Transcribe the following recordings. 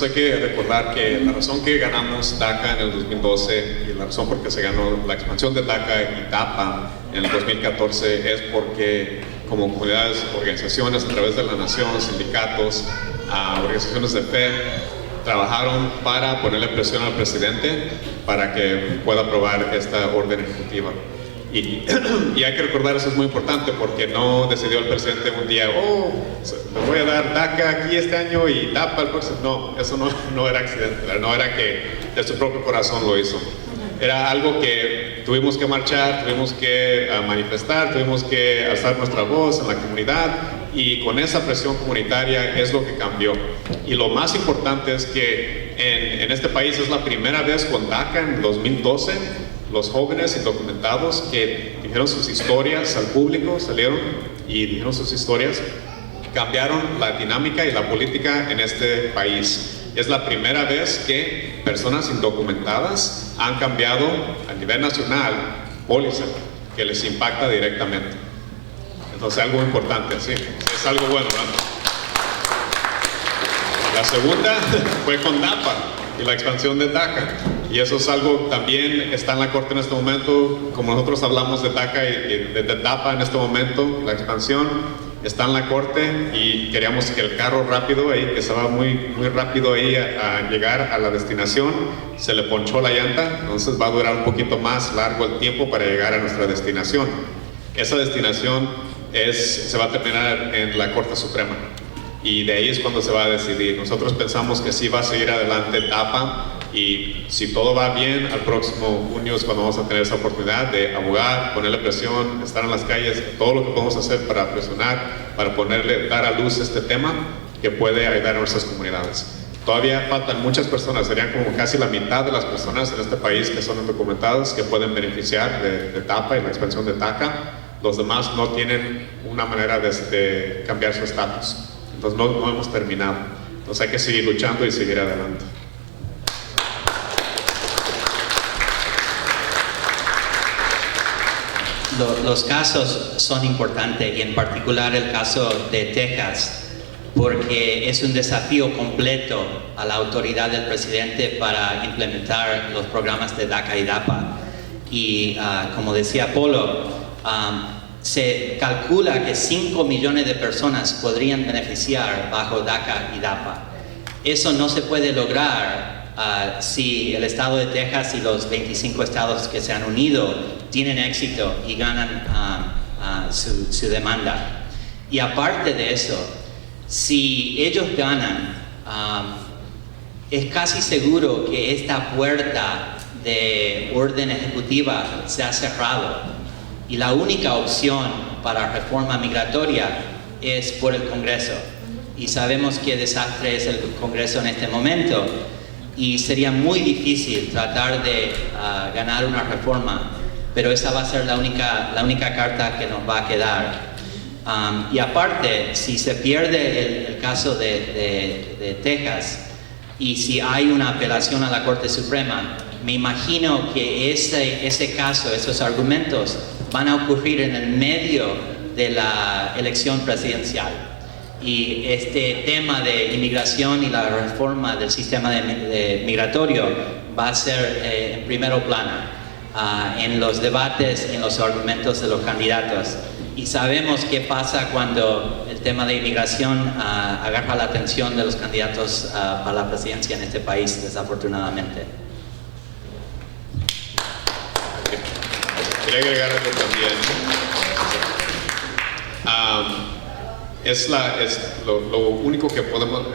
Hay que recordar que la razón que ganamos DACA en el 2012 y la razón por que se ganó la expansión de DACA y DAPA en el 2014 es porque como comunidades, organizaciones a través de la nación, sindicatos, organizaciones de fe, trabajaron para ponerle presión al presidente para que pueda aprobar esta orden ejecutiva. Y hay que recordar, eso es muy importante, porque no decidió el presidente un día, le voy a dar DACA aquí este año y DAPA el próximo. No, eso no era accidente, no era que de su propio corazón lo hizo. Era algo que tuvimos que marchar, tuvimos que manifestar, tuvimos que alzar nuestra voz en la comunidad, y con esa presión comunitaria es lo que cambió. Y lo más importante es que en este país es la primera vez con DACA en 2012, los jóvenes indocumentados que dijeron sus historias al público, salieron y dijeron sus historias, cambiaron la dinámica y la política en este país. Es la primera vez que personas indocumentadas han cambiado a nivel nacional póliza que les impacta directamente. Entonces, algo importante, sí, es algo bueno, ¿no? La segunda fue con DAPA y la expansión de DACA. Y eso es algo también está en la corte en este momento, como nosotros hablamos de DACA y de DAPA en este momento, la expansión está en la corte y queríamos que el carro rápido ahí, que estaba muy rápido ahí a llegar a la destinación, se le ponchó la llanta, entonces va a durar un poquito más largo el tiempo para llegar a nuestra destinación. Esa destinación se va a terminar en la Corte Suprema y de ahí es cuando se va a decidir. Nosotros pensamos que sí va a seguir adelante DAPA, y si todo va bien, al próximo junio es cuando vamos a tener esa oportunidad de abogar, ponerle presión, estar en las calles, todo lo que podemos hacer para presionar, para dar a luz este tema que puede ayudar a nuestras comunidades. Todavía faltan muchas personas, serían como casi la mitad de las personas en este país que son indocumentadas que pueden beneficiar de DAPA y la expansión de DACA. Los demás no tienen una manera de cambiar su estatus. Entonces no hemos terminado. Entonces hay que seguir luchando y seguir adelante. Los casos son importantes, y en particular el caso de Texas, porque es un desafío completo a la autoridad del presidente para implementar los programas de DACA y DAPA. Y como decía Polo, se calcula que 5 millones de personas podrían beneficiar bajo DACA y DAPA. Eso no se puede lograr si el estado de Texas y los 25 estados que se han unido tienen éxito y ganan su demanda. Y aparte de eso, si ellos ganan, es casi seguro que esta puerta de orden ejecutiva se ha cerrado y la única opción para reforma migratoria es por el Congreso. Y sabemos qué desastre es el Congreso en este momento. Y sería muy difícil tratar de ganar una reforma, pero esa va a ser la única carta que nos va a quedar. Y aparte, si se pierde el caso de Texas y si hay una apelación a la Corte Suprema, me imagino que ese caso, esos argumentos van a ocurrir en el medio de la elección presidencial. Y este tema de inmigración y la reforma del sistema migratorio va a ser en primero plano en los debates, en los argumentos de los candidatos. Y sabemos qué pasa cuando el tema de inmigración agarra la atención de los candidatos para la presidencia en este país, desafortunadamente. Quería agregar algo también. Es lo único que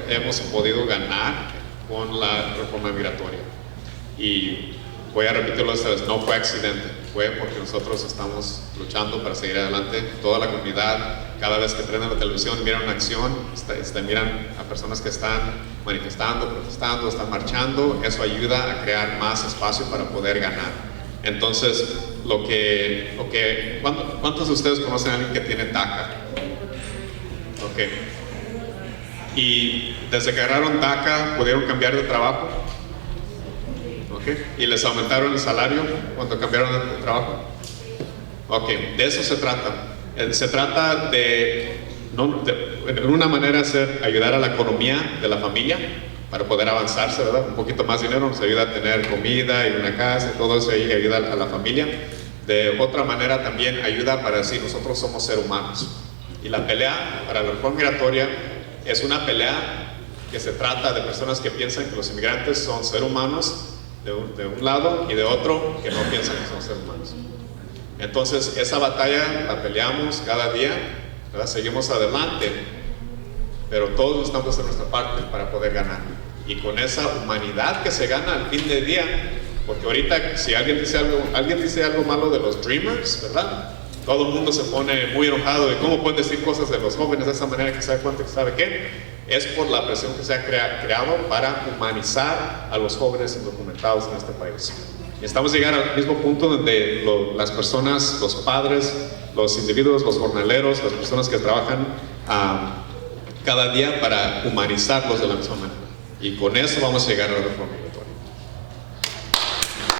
hemos podido ganar con la reforma migratoria. Y voy a repetirlo esta vez, no fue accidente, fue porque nosotros estamos luchando para seguir adelante. Toda la comunidad, cada vez que prenden la televisión, miran una acción, miran a personas que están manifestando, protestando, están marchando. Eso ayuda a crear más espacio para poder ganar. Entonces, ¿cuántos de ustedes conocen a alguien que tiene DACA? Ok. Y desde que agarraron DACA, ¿pudieron cambiar de trabajo? Ok. ¿Y les aumentaron el salario cuando cambiaron de trabajo? Ok, de eso se trata. Se trata de una manera ayudar a la economía de la familia, para poder avanzarse, ¿verdad? Un poquito más dinero nos ayuda a tener comida y una casa y todo eso ahí ayuda a la familia. De otra manera también ayuda para decir nosotros somos seres humanos. Y la pelea para la reforma migratoria es una pelea que se trata de personas que piensan que los inmigrantes son seres humanos de un lado y de otro que no piensan que son seres humanos. Entonces esa batalla la peleamos cada día, ¿verdad? Seguimos adelante, pero todos estamos haciendo nuestra parte para poder ganar. Y con esa humanidad que se gana al fin del día, porque ahorita si alguien dice algo malo de los Dreamers, ¿verdad? Todo el mundo se pone muy enojado de cómo pueden decir cosas de los jóvenes de esa manera, que sabe cuánto, que sabe qué. Es por la presión que se ha creado para humanizar a los jóvenes indocumentados en este país. Y estamos llegando al mismo punto donde las personas, los padres, los individuos, los jornaleros, las personas que trabajan cada día para humanizarlos de la misma manera. Y con eso vamos a llegar a la reforma migratoria.